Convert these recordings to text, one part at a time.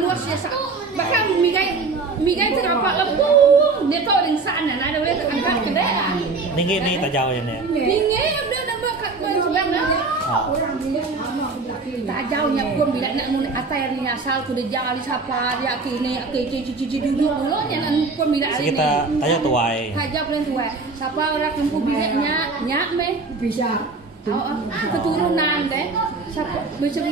luasnya sak. Bahkan migai terdapat lempung. Dia tahu dengan sana ada boleh angkat kedai. Ni tajau ya ni. Ningai ada nampak kat sebelah mana. Tajaunya pun bila nak mun atai ni asal tu dia jali siapa dia kini cici dulu nya pun bila hari ni. Kita tajau tuai. Tajau paling tuai. Siapa orang lempu biliknya nyak meh bisa. Keturunan deh, bisa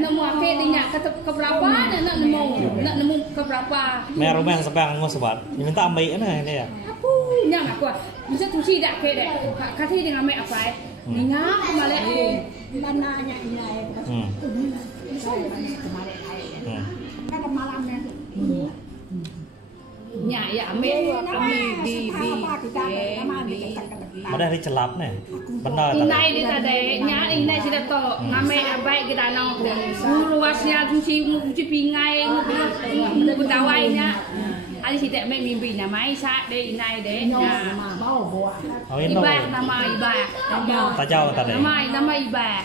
nemu apa dia ke berapa, nak nemu ke berapa. Merumah sampai ngomong sebab, minta ambil na ini ya. Apa? Yang aku bisa tu sih dak ke deh. Kasih dengan ambil apa? Ingat malah mana nya ini. Ada malamnya. Nya ya ambil di Mana hari celap nih, benar. Inai di tadi, nya inai sudah to, ngame abai kita nong, luasnya cuci pingai, bedawainya, ali si tak mimpi namai sak deh inai deh, ibah nama ibah, tajau tadi. Nama ibah,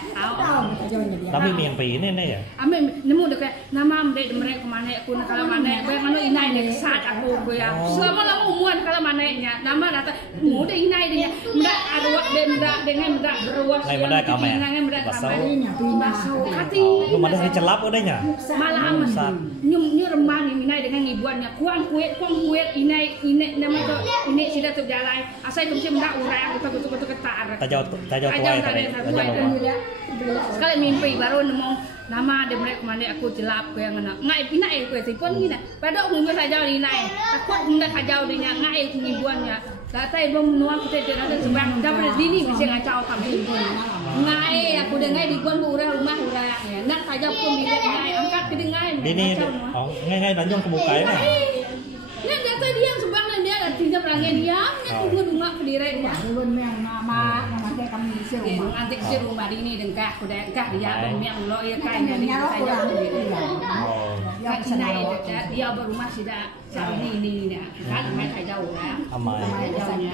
Tapi mimpi ini nih ya. Ame nemu dekat nama mereka kemana aku nak kalau mana, bayang mana inai deh saat aku ya, selama lama umuan kalau mana nya, nama datang, mu deh inai deh. Muda arwah dengan muda beruas yang dengan muda basuh hati. Belum ada hari celap udahnya. Malam nyu remang inai dengan ibuannya kuang kuet inai nama tu ini sudah terjalan. Asal tu mesti muda urang betul ketar. Tajau tuai tadi. Sekali mimpi baru nemu nama ada mereka mana aku celap ke yang nak ngai pinai ke tipon gini. Padahal mungkin tajau inai. Takut muda tajau dia ngai ibuannya. Datai belum nuang kita ada sebab dapat dini mesti ngacau kami. Ngai aku dengai di buan rumah urang ya. Nak tajau pun bila ngai angkat ke dengai. Dini ngai danjong kebuka ya. Nak kata dia sebab dia ada tinjau pelanggan dia, nak tunggu rumah berdiri dia. Belum yang nama saya kami di rumah. Nanti di rumah ini dengkah kuda dia yang lo ya kainnya ni saya sendiri. Kat sini dia berumah sudah saat ini ni kan mai thai jauh lah. Mai jauhnya.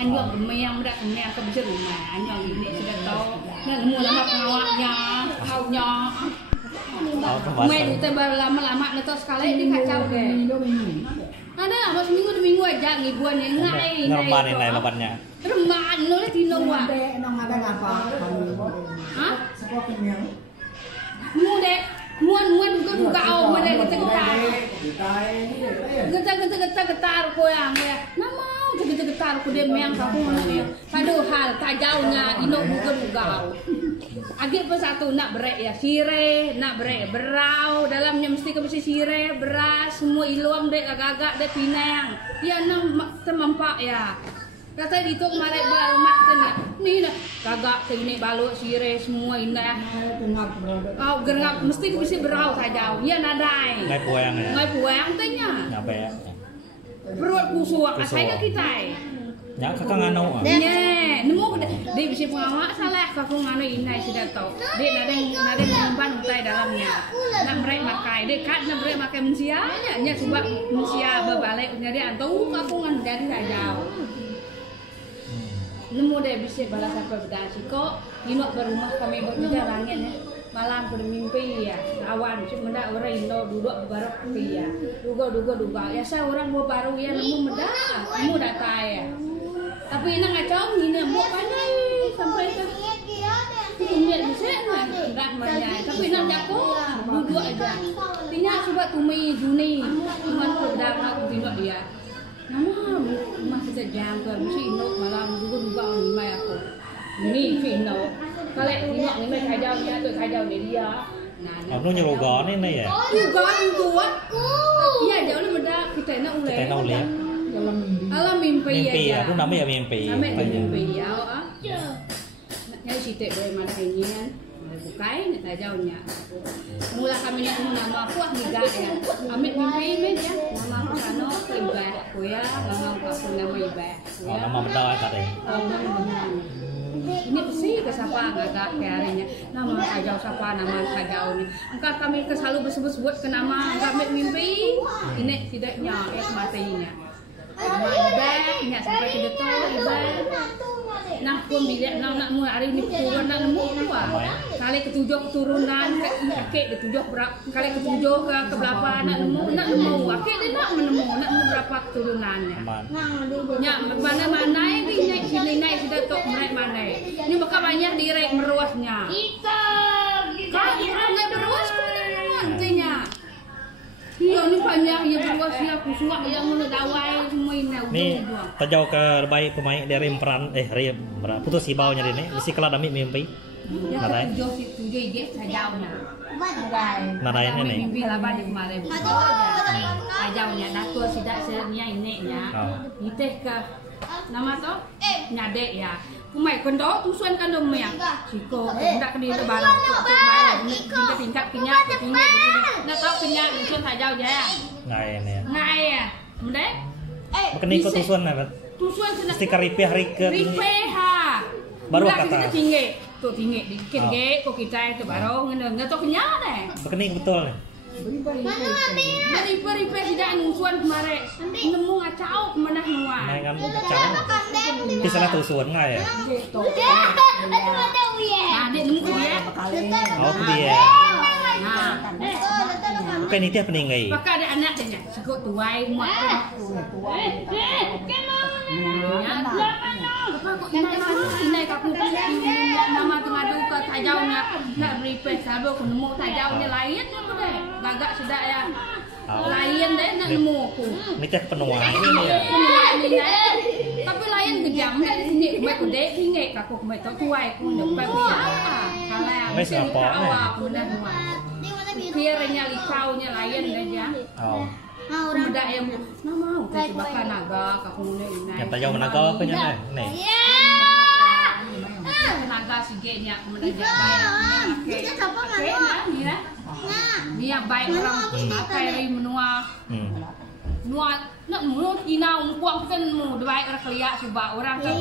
Anyong memang dak memang ke di rumah. Anyong ini sudah tahu. Nak mula pengawaknya, kaunya. Mai itu baru lama-lama netos sekali ini kacau deh. Ada lah seminggu aja ngibuan yang ngai. Ngerman ini lebatnya. Reman nulis di nomor. Nong ada apa? Hah? Muda muan itu juga awak mana getar koyang ya. Nama getar ko dia meang kaku mana. Kado hal tajaunya ino buka. Agak satu nak berek ya sire, nak berek berau dalamnya mesti ke mesti sire, beras semua iluam dek agak-agak dek pinang. Ya nang temampak ya. Kata di tu kemarin rumah kena ni dah kagak kini balok sire semua indah. Oh gerngap mesti bisa berau saja. Ya nadai. Ngai puang ya. Ngai puang tanya. Nyapa ya. Perut kusuak saya kita. Ya kakak ngano. Nye, nemu dia bisa pengawak salah kakak ngano indah sudah tahu. Dia nadeng menyimpan utai dalamnya. Nak mereka makai, dia kat nak mereka makai manusia. Nya sebab manusia berbalik nyari antu kakak ngan dari saja. Nemu dia bisa balas apa berdasi kok inok berumah kami berjalan ya malam bermimpi ya awan cuma dah orang Indo duduk barok ya duga ya saya orang baru ya nemu data ya tapi ini ngacau ini buat pandai sampai ke lihat bisa enggak banyak tapi nak jago duduk aja tinya coba tumi Juni cuman udah aku tindok dia nama masih sejam ke mesti induk malam duga mai aku ini fino kalau induk ni mai kajaunya tu kajau dia Abang nyuruh gone ini ya gone tua iya jauh ni benda kita nak ulek alam mimpi ya aku namanya mimpi ya nyari sitek boleh mana ingin bukai nak tajaunya mula kami ni nama aku Ahmiga ya amit mimpi ya nama aku Sano Ibah aku ya nama aku nama Ibah oh nama benda tadi ini pasti ke siapa agak harinya nama tajau siapa nama tajau ni engkau kami ke selalu bersebut ke nama kami mimpi ini tidaknya ya kematinya nama Ibah nya sampai ke detok Ibah Nah, pun bila nak mulai hari ni turun nak nemu dua. Kali ketujuh keturunan, kakek ketujuh berapa? Kali ketujuh ke berapa nak nemu? Kakek dia nak menemu, nak nemu berapa keturunannya. Ya, mana-mana ini naik sini naik sudah tok merek mana. Ini bakal banyak direk meruasnya. Kalau orang nggak beruas, kemana nantinya? Iya, ini banyak yang beruasnya, kusuak yang menurut dawai semua ini. Ni tajau ke baik pemain dari peran putus sibaunya ini mesti kelak dami mimpi. Ya, tujuh ige tajaunya. Narayannya nih. Mimpi laban di kemarin. Tajaunya, datuk sidak sernya ini ya. Iteh ke nama tu nyadek ya. Pemain kendo tusuan kendo meang. Siko hendak ke dia barang tingkat tingkat kenyak tinggi. Nak tahu kenyak tusuan tajau je. Ngai ini. Ngai ya. Mendek? Bukan ikut tusuan apa? Tusuan senang. Stiker ripeh ke. Ripeh ha. Baru kata. Tinggi. Tu tinggi dikit ge kok kita itu baru nggak tahu kenyak deh. Bukan betul. Dari peri tidak nusuan kemarin nemu ngacau kemana nuan. Ngai kan ngacau. Di sana tusuan ngai ya. Nah, dia nemu dia. Oh dia. Nah, Bukan itu apa nih ngai? maka ada anak dia sikut tuai muat. Ini kaku nama tengadu ke tajaunya nak repair sabar aku nemu tajaunya lain deh. Gagak sudah ya. Lain deh nak nemu aku. Ini teh penuai ini ya. Tapi lain kejam dari sini kue kude tinggi kaku kue tuai aku nyoba dia. Kalau Mes apa nih? Kemudian Kiranya likaunya lain aja. Oh. Muda yang mau ke bakal naga kaku ini. Yang tajau menaga apa nya nih? Naga sigenya kemudian dia dia baik orang pakai ri menua. Nuat nak mulut Cina umpuang kan mu baik orang kelia subak orang kan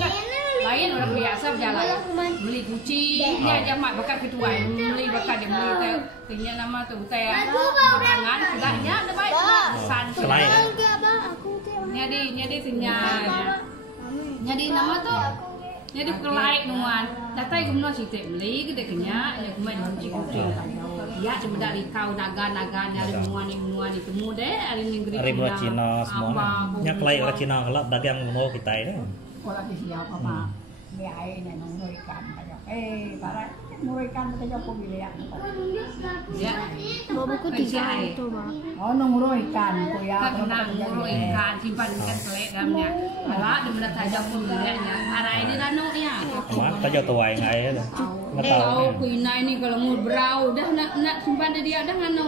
lain orang biasa berjalan beli kucing dia aja mak bakat ketua beli bakat dia beli teh punya nama tu teh tangan sudahnya ada baik san Selain nyadi nyadi nama tu nyadi kelai nuan datai gumno site beli gede kenya ya kumain kucing ya cuma dari kau naga-naga nyari nuan itu muda hari negeri Rimlo Cina semua. Nya kelai orang Cina kalau dagang mau kita ini. Kalau di siapa mah dia airnya nungguikan kayak para nungguikan kayak pemilihan ya Bawa buku tiga itu bang. oh nungguikan ku ya karena nguro ikan simpan ikan kelek gamnya malah demen tajam pembeliannya arah ini rano ya Mak tajau tuai ngai ya. tahu kuina ini kalau mau berau dah nak simpan dia dah ngano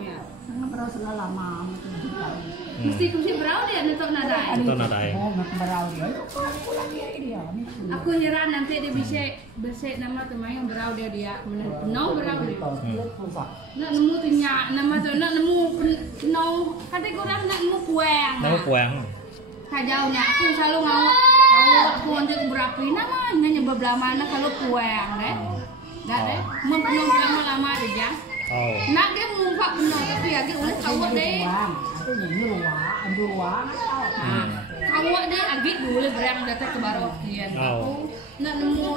ya karena berau sudah lama mesti berau dia untuk nadai Itu nadai. oh berau dia dia aku heran nanti dia bisa nama teman yang berau dia penuh berau dia nak nemu tanya nama tu nak nemu penuh kata kurang nak nemu puang Nama puang. kajaunya aku selalu ngawak aku untuk berapa namanya nyoba belah mana kalau puang deh dah deh mau penuh lama-lama aja Oh. nak dia mumpak penuh tapi ya dia udah kawat deh itu dua kawat deh agak dulu berang datang ke baru kian aku nak nemu